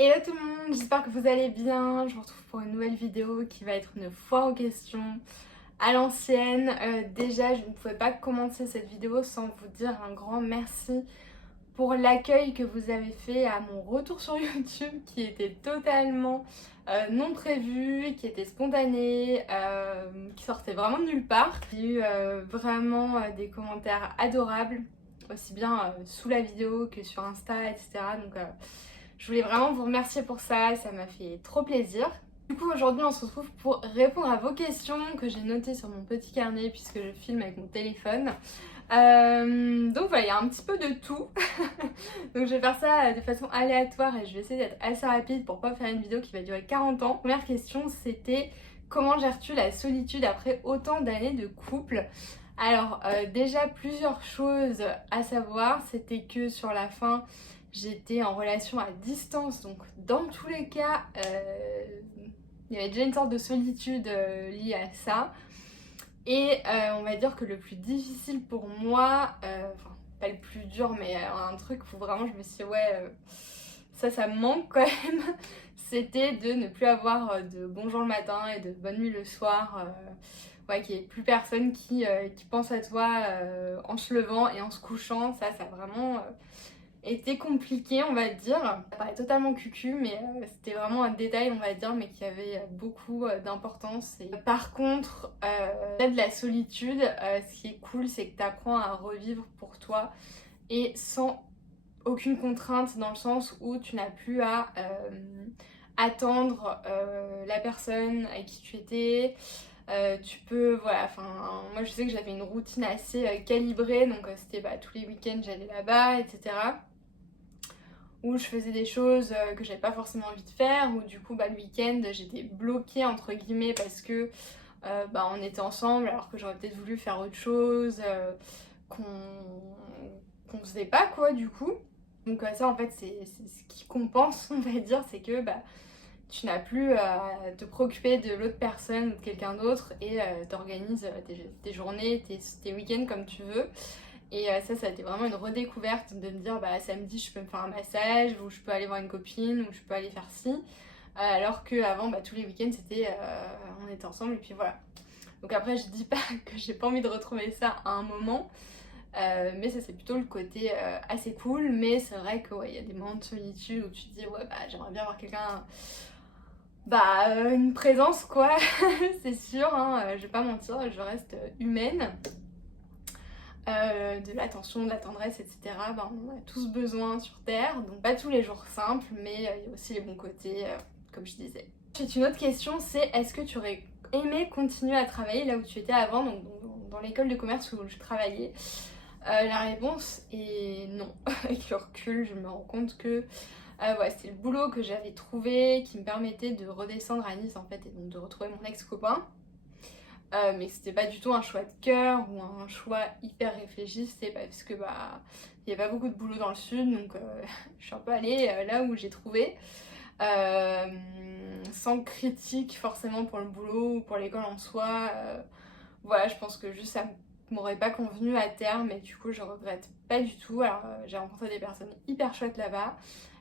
Hello tout le monde, j'espère que vous allez bien. Je vous retrouve pour une nouvelle vidéo qui va être une foire aux questions à l'ancienne. Déjà, je ne pouvais pas commencer cette vidéo sans vous dire un grand merci pour l'accueil que vous avez fait à mon retour sur YouTube qui était totalement non prévu, qui était spontané, qui sortait vraiment de nulle part. J'ai eu vraiment des commentaires adorables, aussi bien sous la vidéo que sur Insta, etc. Donc je voulais vraiment vous remercier pour ça, ça m'a fait trop plaisir. Du coup aujourd'hui on se retrouve pour répondre à vos questions que j'ai notées sur mon petit carnet puisque je filme avec mon téléphone. Donc voilà, il y a un petit peu de tout. Donc je vais faire ça de façon aléatoire et je vais essayer d'être assez rapide pour pas faire une vidéo qui va durer 40 ans. Première question, c'était comment gères-tu la solitude après autant d'années de couple? Alors déjà plusieurs choses à savoir, c'était que sur la fin j'étais en relation à distance, donc dans tous les cas il y avait déjà une sorte de solitude liée à ça. Et on va dire que le plus difficile pour moi, enfin pas le plus dur, mais un truc où vraiment je me suis dit ouais, ça me manque quand même, c'était de ne plus avoir de bonjour le matin et de bonne nuit le soir. Ouais, qu'il n'y ait plus personne qui pense à toi en se levant et en se couchant. Ça a vraiment était compliqué, on va dire. Ça paraît totalement cucu, mais c'était vraiment un détail, on va dire, mais qui avait beaucoup d'importance. Et par contre, de la solitude, ce qui est cool, c'est que tu apprends à revivre pour toi et sans aucune contrainte, dans le sens où tu n'as plus à attendre la personne avec qui tu étais. Tu peux, voilà, enfin, moi je sais que j'avais une routine assez calibrée, donc c'était tous les week-ends j'allais là-bas, etc. Où je faisais des choses que j'avais pas forcément envie de faire, ou du coup le week-end j'étais bloquée entre guillemets parce que on était ensemble alors que j'aurais peut-être voulu faire autre chose qu'on qu'on faisait pas quoi du coup. Donc ça en fait c'est ce qui compense on va dire, c'est que tu n'as plus à te préoccuper de l'autre personne ou de quelqu'un d'autre et t'organises tes journées, tes week-ends comme tu veux. Et ça a été vraiment une redécouverte de me dire samedi je peux me faire un massage, ou je peux aller voir une copine, ou je peux aller faire ci. Alors qu'avant tous les week-ends c'était on était ensemble et puis voilà. Donc après je dis pas que j'ai pas envie de retrouver ça à un moment, mais ça c'est plutôt le côté assez cool. Mais c'est vrai qu'il y a des moments de solitude où tu te dis ouais j'aimerais bien avoir quelqu'un, une présence quoi. C'est sûr, hein, je vais pas mentir, je reste humaine. De l'attention, de la tendresse, etc. On a tous besoin sur Terre, donc pas tous les jours simples, mais il y a aussi les bons côtés, comme je disais. Ensuite, une autre question, c'est est-ce que tu aurais aimé continuer à travailler là où tu étais avant, donc dans l'école de commerce où je travaillais? La réponse est non. Avec le recul, je me rends compte que c'était le boulot que j'avais trouvé qui me permettait de redescendre à Nice en fait, et donc de retrouver mon ex-copain. Mais c'était pas du tout un choix de cœur ou un choix hyper réfléchi, c'était parce que il y avait pas beaucoup de boulot dans le sud, donc je suis un peu allée là où j'ai trouvé. Sans critique forcément pour le boulot ou pour l'école en soi. Voilà, je pense que juste ça m'aurait pas convenu à terme, et du coup je regrette pas du tout. Alors j'ai rencontré des personnes hyper chouettes là-bas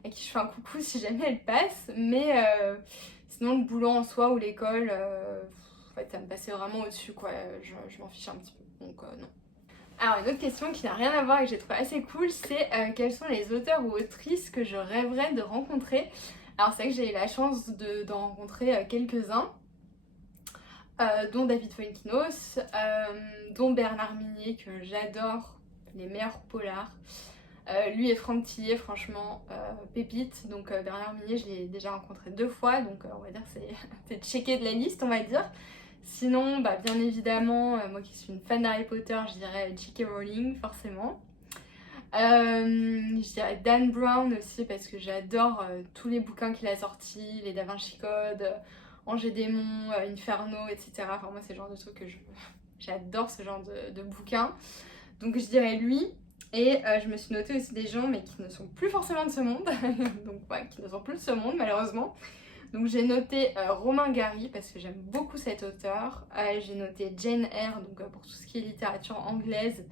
à qui je fais un coucou si jamais elles passent, mais sinon le boulot en soi ou l'école, en fait ça me passait vraiment au-dessus quoi. Je m'en fiche un petit peu, donc non. Alors une autre question qui n'a rien à voir et que j'ai trouvé assez cool, c'est quels sont les auteurs ou autrices que je rêverais de rencontrer. Alors c'est vrai que j'ai eu la chance d'en rencontrer quelques-uns, dont David Fuenkinos, dont Bernard Minier que j'adore, les meilleurs polars. Lui et Franck Tillier, franchement, pépite. Donc Bernard Minier, je l'ai déjà rencontré 2 fois, donc on va dire c'est checké de la liste, on va dire. Sinon, bien évidemment, moi qui suis une fan d'Harry Potter, je dirais J.K. Rowling, forcément. Je dirais Dan Brown aussi, parce que j'adore tous les bouquins qu'il a sortis, les Da Vinci Code, Angers Démon, Inferno, etc. Enfin, moi, c'est le genre de truc que j'adore, ce genre de bouquins. Donc, je dirais lui. Et je me suis noté aussi des gens, mais qui ne sont plus forcément de ce monde. Donc, qui ne sont plus de ce monde, malheureusement. Donc j'ai noté Romain Gary parce que j'aime beaucoup cet auteur. J'ai noté Jane Eyre, donc pour tout ce qui est littérature anglaise.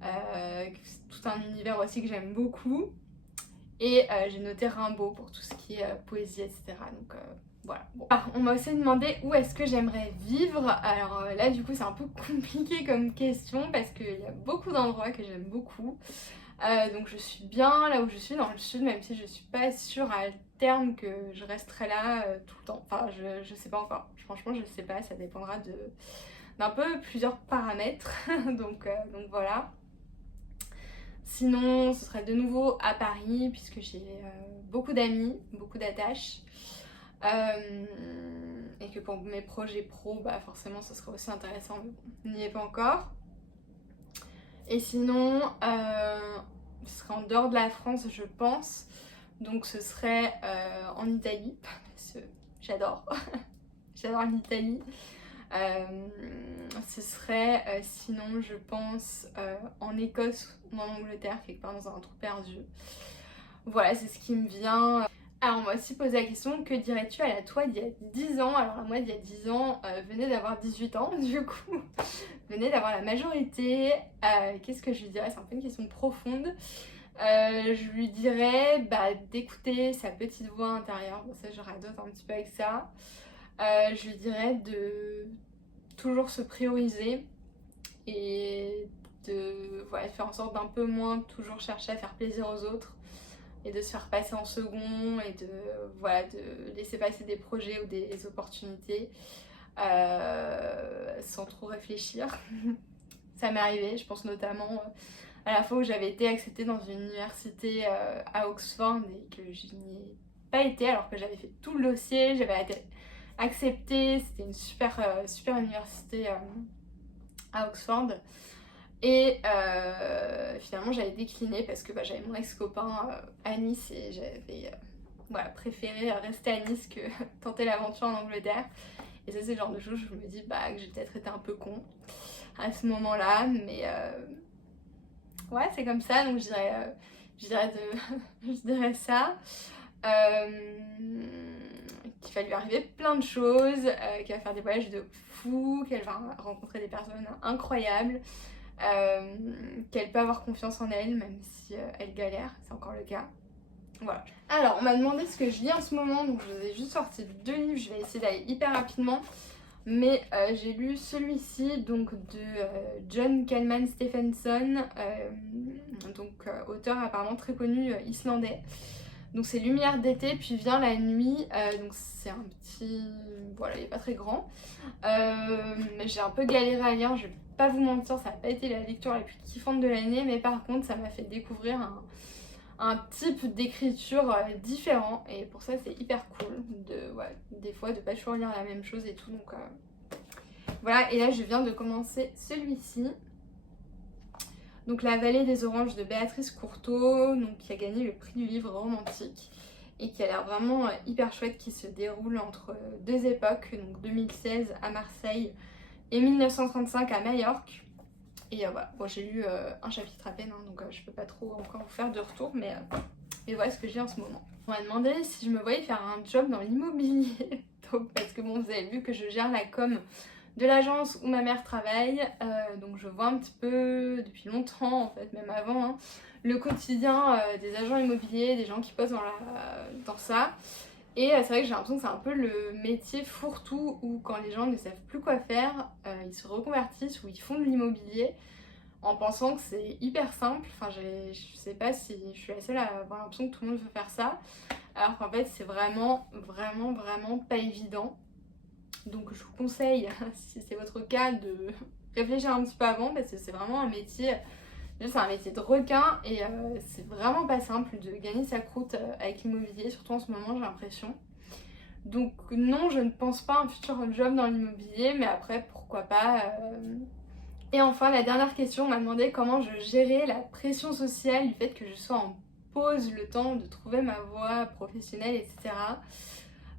C'est tout un univers aussi que j'aime beaucoup. Et j'ai noté Rimbaud pour tout ce qui est poésie, etc. Donc voilà. Bon. Alors, on m'a aussi demandé où est-ce que j'aimerais vivre. Alors là du coup c'est un peu compliqué comme question parce qu'il y a beaucoup d'endroits que j'aime beaucoup. Donc je suis bien là où je suis dans le sud, même si je suis pas sûre à terme que je resterai là tout le temps. Enfin je sais pas encore. Franchement je sais pas, ça dépendra d'un peu plusieurs paramètres. donc voilà. Sinon ce serait de nouveau à Paris puisque j'ai beaucoup d'amis, beaucoup d'attaches. Et que pour mes projets pro, bah forcément ce serait aussi intéressant, mais bon, on n'y est pas encore. Et sinon, ce serait en dehors de la France, je pense. Donc ce serait en Italie, parce que j'adore, j'adore l'Italie. Ce serait sinon, je pense, en Écosse ou en Angleterre, quelque part dans un trou perdu. Voilà, c'est ce qui me vient. Alors on m'a aussi posé la question, que dirais-tu à la toi d'il y a 10 ans? Alors la moi d'il y a 10 ans venait d'avoir 18 ans du coup, venait d'avoir la majorité. Qu'est-ce que je lui dirais? C'est un peu une question profonde. Je lui dirais d'écouter sa petite voix intérieure, bon ça je radote un petit peu avec ça. Je lui dirais de toujours se prioriser et de faire en sorte d'un peu moins toujours chercher à faire plaisir aux autres et de se faire passer en second et de laisser passer des projets ou des opportunités sans trop réfléchir. Ça m'est arrivé, je pense notamment à la fois où j'avais été acceptée dans une université à Oxford et que je n'y ai pas été alors que j'avais fait tout le dossier, j'avais été acceptée, c'était une super université à Oxford. Et finalement j'avais décliné parce que j'avais mon ex-copain à Nice et j'avais préféré rester à Nice que tenter l'aventure en Angleterre. Et ça c'est le genre de choses où je me dis que j'ai peut-être été un peu con à ce moment-là, mais ouais c'est comme ça, donc je dirais ça. Qu'il va lui arriver plein de choses, qu'elle va faire des voyages de fou, qu'elle va rencontrer des personnes incroyables. Qu'elle peut avoir confiance en elle, même si elle galère, c'est encore le cas. Voilà. Alors, on m'a demandé ce que je lis en ce moment, donc je vous ai juste sorti 2 livres, je vais essayer d'aller hyper rapidement. Mais j'ai lu celui-ci, donc de John Kalman Stephenson, auteur apparemment très connu islandais. Donc c'est Lumière d'été, puis vient la nuit, donc c'est un petit... Voilà, il n'est pas très grand. Mais j'ai un peu galéré à lire, je vais pas vous mentir, ça n'a pas été la lecture la plus kiffante de l'année, mais par contre ça m'a fait découvrir un type d'écriture différent, et pour ça c'est hyper cool des fois de pas toujours lire la même chose et tout, donc voilà. Et là je viens de commencer celui-ci, donc La vallée des oranges de Béatrice Courteau, donc qui a gagné le prix du livre romantique et qui a l'air vraiment hyper chouette, qui se déroule entre deux époques, donc 2016 à Marseille et 1935 à Majorque. Et voilà, bon, j'ai lu un chapitre à peine, hein, donc je peux pas trop encore vous faire de retour, mais voilà ce que j'ai en ce moment. On m'a demandé si je me voyais faire un job dans l'immobilier, donc parce que bon, vous avez vu que je gère la com de l'agence où ma mère travaille, donc je vois un petit peu depuis longtemps, en fait même avant, hein, le quotidien des agents immobiliers, des gens qui posent dans ça. Et c'est vrai que j'ai l'impression que c'est un peu le métier fourre-tout où quand les gens ne savent plus quoi faire, ils se reconvertissent ou ils font de l'immobilier en pensant que c'est hyper simple. Enfin, je sais pas si je suis la seule à avoir l'impression que tout le monde veut faire ça, alors qu'en fait c'est vraiment pas évident. Donc je vous conseille, si c'est votre cas, de réfléchir un petit peu avant parce que c'est vraiment un métier... C'est un métier de requin et c'est vraiment pas simple de gagner sa croûte avec l'immobilier, surtout en ce moment j'ai l'impression. Donc non, je ne pense pas à un futur job dans l'immobilier, mais après pourquoi pas. Et enfin la dernière question, on m'a demandé comment je gérais la pression sociale du fait que je sois en pause, le temps de trouver ma voie professionnelle, etc.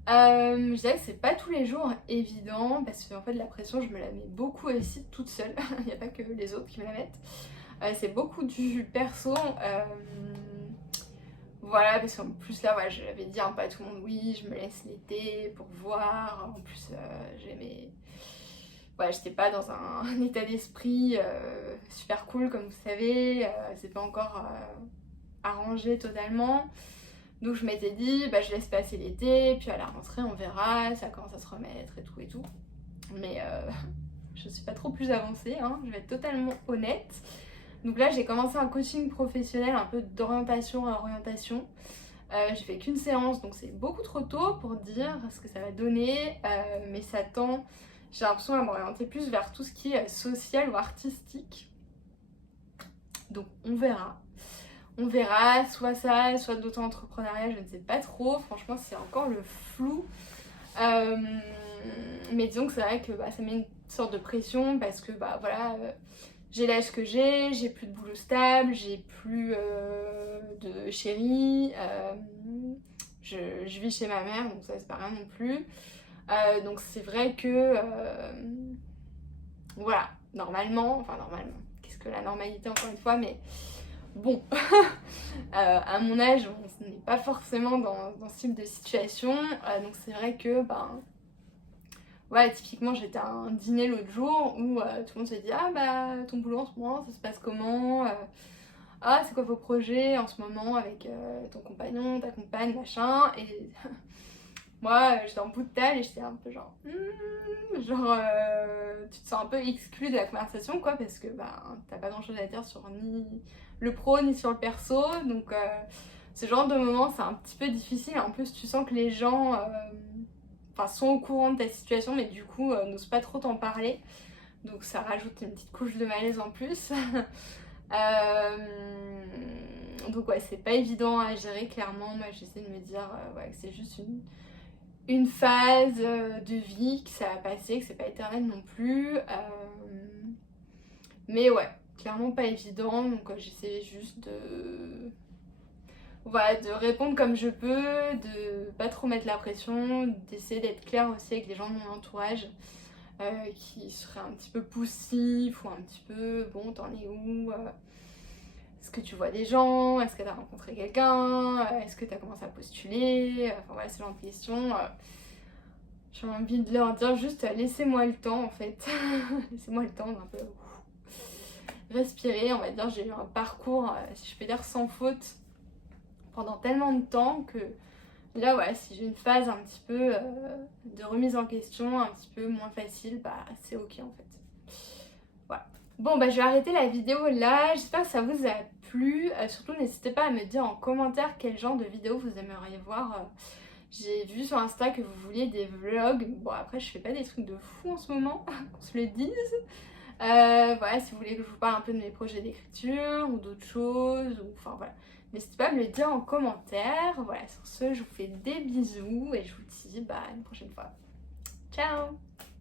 Je dirais que c'est pas tous les jours évident parce que en fait la pression je me la mets beaucoup aussi toute seule, il n'y a pas que les autres qui me la mettent. C'est beaucoup du perso, voilà, parce qu'en plus là, je l'avais dit un peu à tout le monde, oui, je me laisse l'été pour voir. En plus, j'étais pas dans un état d'esprit super cool, comme vous savez. C'est pas encore arrangé totalement. Donc je m'étais dit, bah, je laisse passer l'été, puis à la rentrée on verra, ça commence à se remettre et tout et tout. Mais je suis pas trop plus avancée, hein, je vais être totalement honnête. Donc là j'ai commencé un coaching professionnel, un peu d'orientation à orientation. J'ai fait qu'une séance, donc c'est beaucoup trop tôt pour dire ce que ça va donner, mais ça tend, j'ai l'impression, à m'orienter plus vers tout ce qui est social ou artistique. Donc on verra. On verra, soit ça, soit d'auto-entrepreneuriat, je ne sais pas trop. Franchement, c'est encore le flou. Mais disons que c'est vrai que bah, ça met une sorte de pression parce que bah voilà, j'ai l'âge que j'ai plus de boulot stable, j'ai plus de chéri, je vis chez ma mère, donc ça c'est pas rien non plus. Donc c'est vrai que voilà, normalement, qu'est-ce que la normalité encore une fois, mais bon, à mon âge, on n'est pas forcément dans ce type de situation, donc c'est vrai que, ben, ouais, typiquement j'étais à un dîner l'autre jour où tout le monde se dit ah bah ton boulot en ce moment, ça se passe comment, ah c'est quoi vos projets en ce moment avec ton compagnon, ta compagne, machin, et moi j'étais en bout de table et j'étais un peu genre, tu te sens un peu exclu de la conversation quoi, parce que bah t'as pas grand chose à dire sur ni le pro ni sur le perso, donc ce genre de moment c'est un petit peu difficile. En plus tu sens que les gens sont au courant de ta situation mais du coup n'osent pas trop t'en parler, donc ça rajoute une petite couche de malaise en plus. Donc ouais, c'est pas évident à gérer clairement. Moi j'essaie de me dire ouais, que c'est juste une phase de vie, que ça va passer, que c'est pas éternel non plus, mais ouais, clairement pas évident. Donc j'essaie juste voilà, de répondre comme je peux, de pas trop mettre la pression, d'essayer d'être claire aussi avec les gens de mon entourage qui seraient un petit peu poussifs ou un petit peu bon t'en es où, est-ce que tu vois des gens, est-ce que tu as rencontré quelqu'un, est-ce que tu as commencé à postuler, enfin voilà, ce genre de questions. J'ai envie de leur dire juste laissez-moi le temps en fait. Laissez-moi le temps d'un peu respirer, on va dire. J'ai eu un parcours, si je peux dire, sans faute pendant tellement de temps que là ouais, si j'ai une phase un petit peu de remise en question, un petit peu moins facile, bah c'est ok en fait. Voilà. Bon bah je vais arrêter la vidéo là, j'espère que ça vous a plu. Surtout n'hésitez pas à me dire en commentaire quel genre de vidéo vous aimeriez voir. J'ai vu sur Insta que vous vouliez des vlogs. Bon après je fais pas des trucs de fou en ce moment, qu'on se le dise. Voilà, si vous voulez que je vous parle un peu de mes projets d'écriture ou d'autres choses, ou enfin voilà. N'hésitez pas à me le dire en commentaire. Voilà, sur ce, je vous fais des bisous et je vous dis bah à une prochaine fois. Ciao!